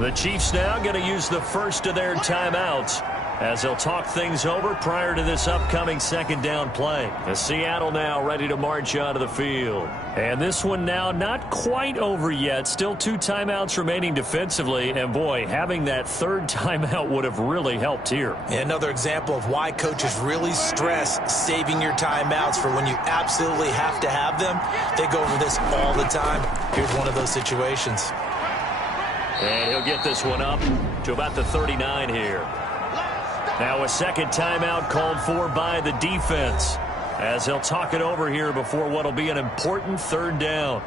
The Chiefs now going to use the first of their timeouts as they'll talk things over prior to this upcoming second down play. The Seattle now ready to march onto the field. And this one now not quite over yet. Still 2 timeouts remaining defensively. And boy, having that third timeout would have really helped here. Another example of why coaches really stress saving your timeouts for when you absolutely have to have them. They go over this all the time. Here's one of those situations. And he'll get this one up to about the 39 here. Now a second timeout called for by the defense. as they'll talk it over here before what will be an important 3rd down.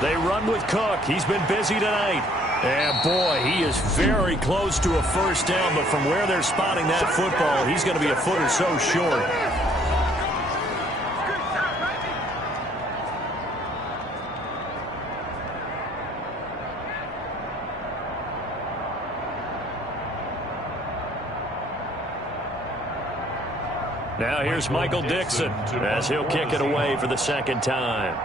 They run with Cook. He's been busy tonight. And, boy, he is very close to a 1st down, but from where they're spotting that football, he's going to be a foot or so short. Now here's Michael Dixon as he'll kick it away for the 2nd time.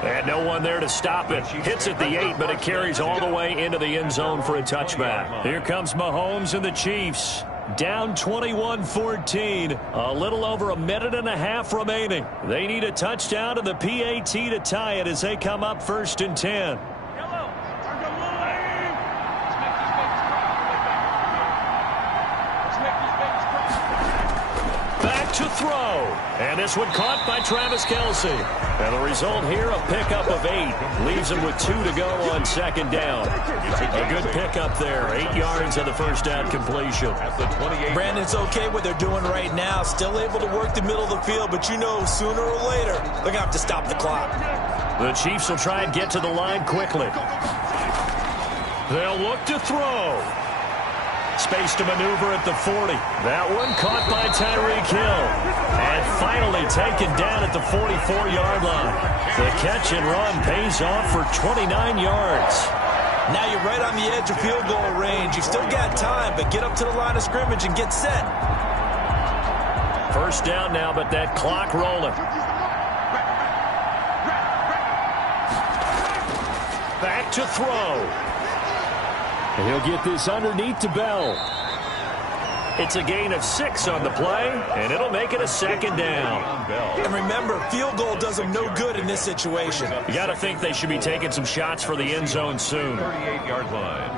And no one there to stop it. Hits at the 8, but it carries all the way into the end zone for a touchback. Here comes Mahomes and the Chiefs. Down 21-14. A little over a minute and a half remaining. They need a touchdown to the PAT to tie it as they come up 1st and 10. Back to throw. And this one caught by Travis Kelce. And the result here, a pickup of 8. Leaves him with 2 to go on 2nd down. A good pickup there. 8 yards of the 1st down completion. Brandon, it's okay what they're doing right now. Still able to work the middle of the field, but you know sooner or later they're going to have to stop the clock. The Chiefs will try and get to the line quickly. They'll look to throw. Space to maneuver at the 40. That one caught by Tyreek Hill. And finally taken down at the 44-yard line. The catch and run pays off for 29 yards. Now you're right on the edge of field goal range. You've still got time, but get up to the line of scrimmage and get set. 1st down now, but that clock rolling. Back to throw. And he'll get this underneath to Bell. It's a gain of 6 on the play, and it'll make it a 2nd down. And remember, field goal does them no good in this situation. You got to think they should be taking some shots for the end zone soon. 38-yard line.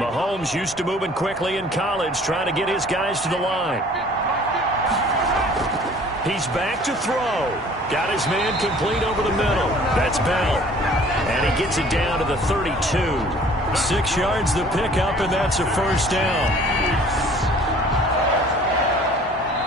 Mahomes used to moving quickly in college, trying to get his guys to the line. He's back to throw. Got his man complete over the middle. That's Bell. And he gets it down to the 32. 6 yards the pickup, and that's a 1st down.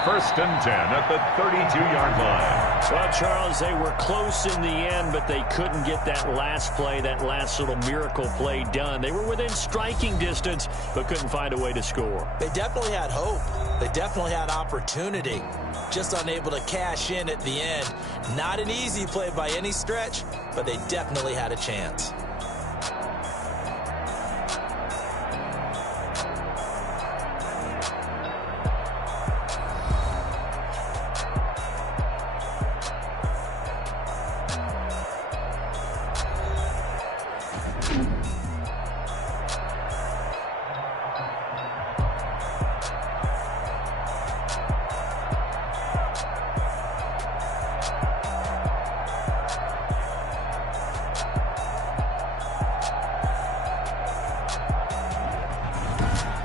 1st and 10 at the 32-yard line. Well, Charles, they were close in the end, but they couldn't get that last play, that last little miracle play done. They were within striking distance, but couldn't find a way to score. They definitely had hope. They definitely had opportunity. Just unable to cash in at the end. Not an easy play by any stretch, but they definitely had a chance.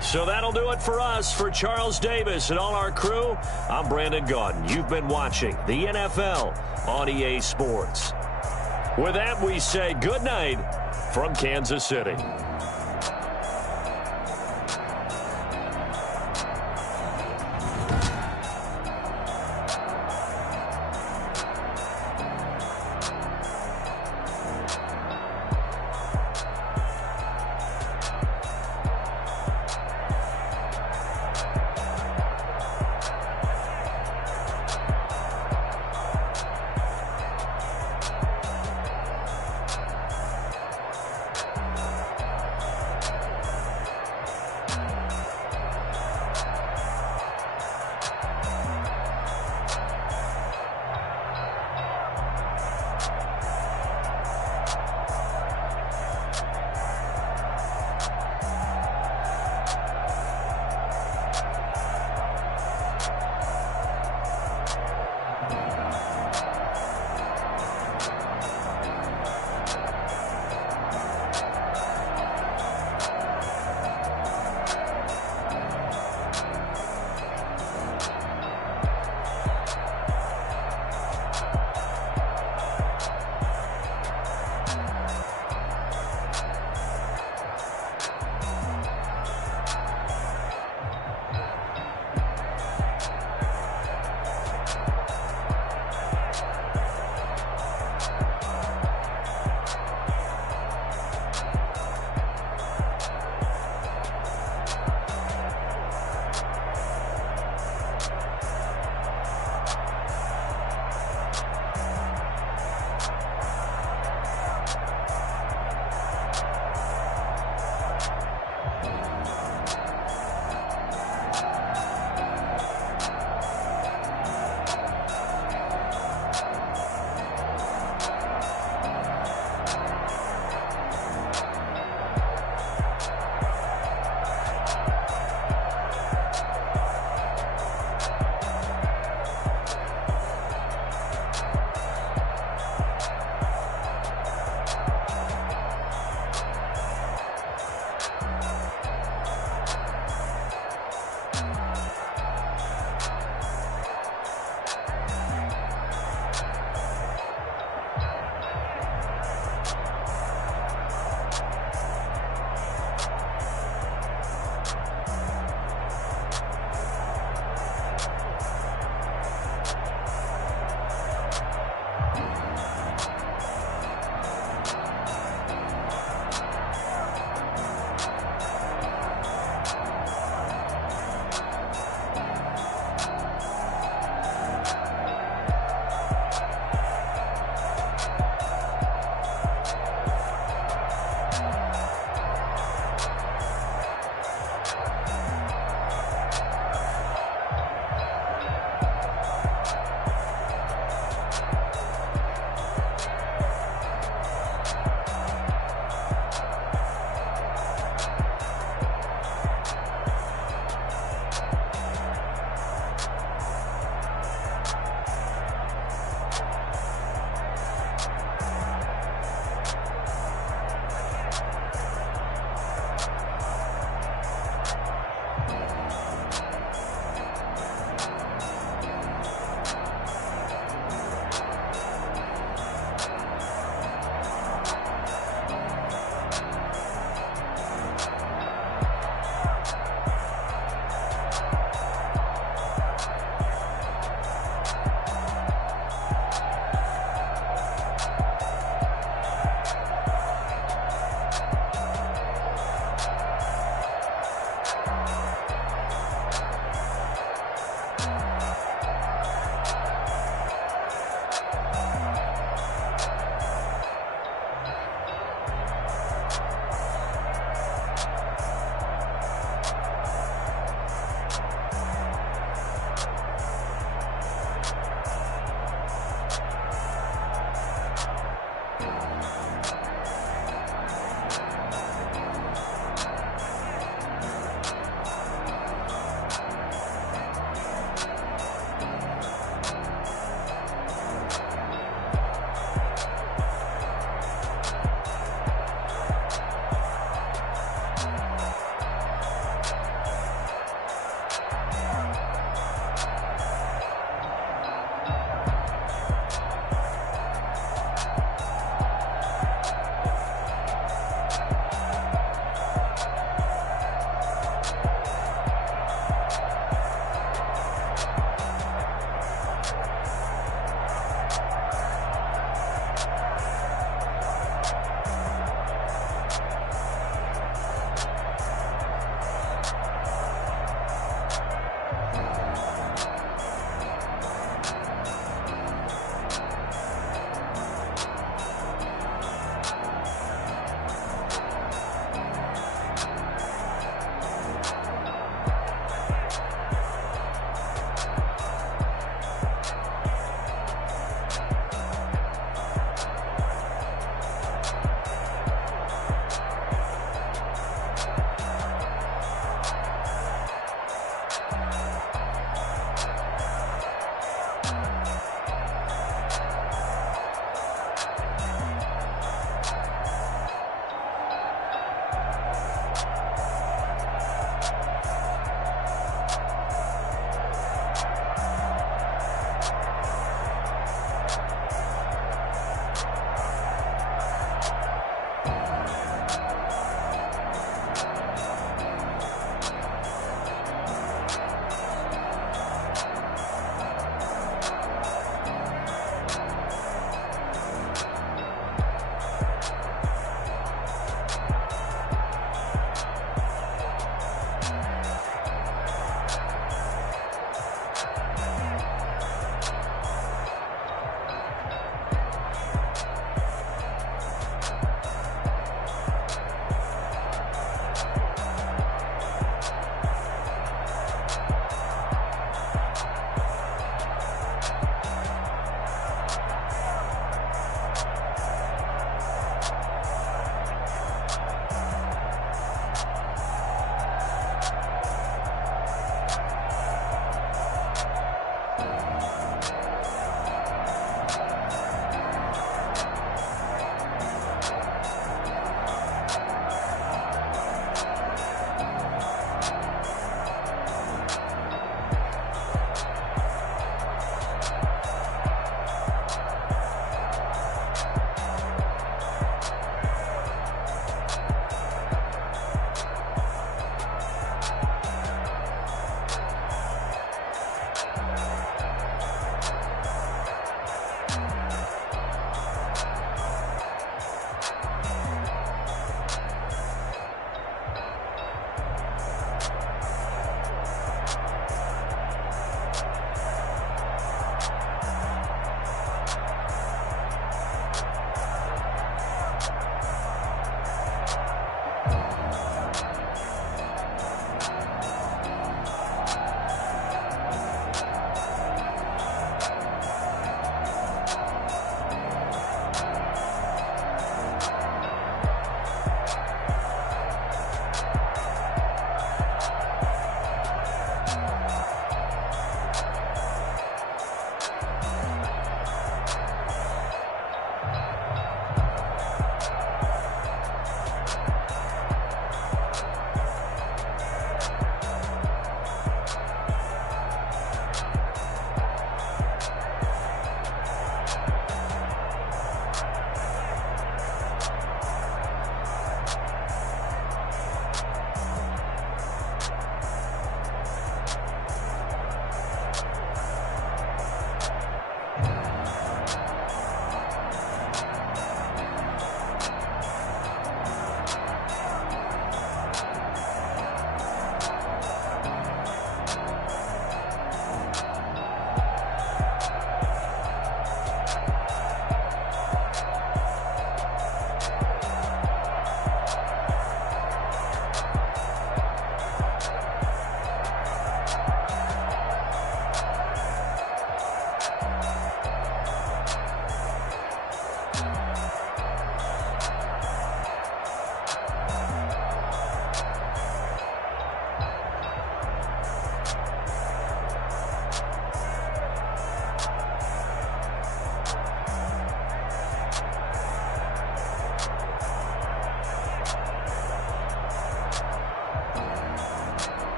So that'll do it for us. For Charles Davis and all our crew, I'm Brandon Gaudin. You've been watching the NFL on EA Sports. With that, we say good night from Kansas City.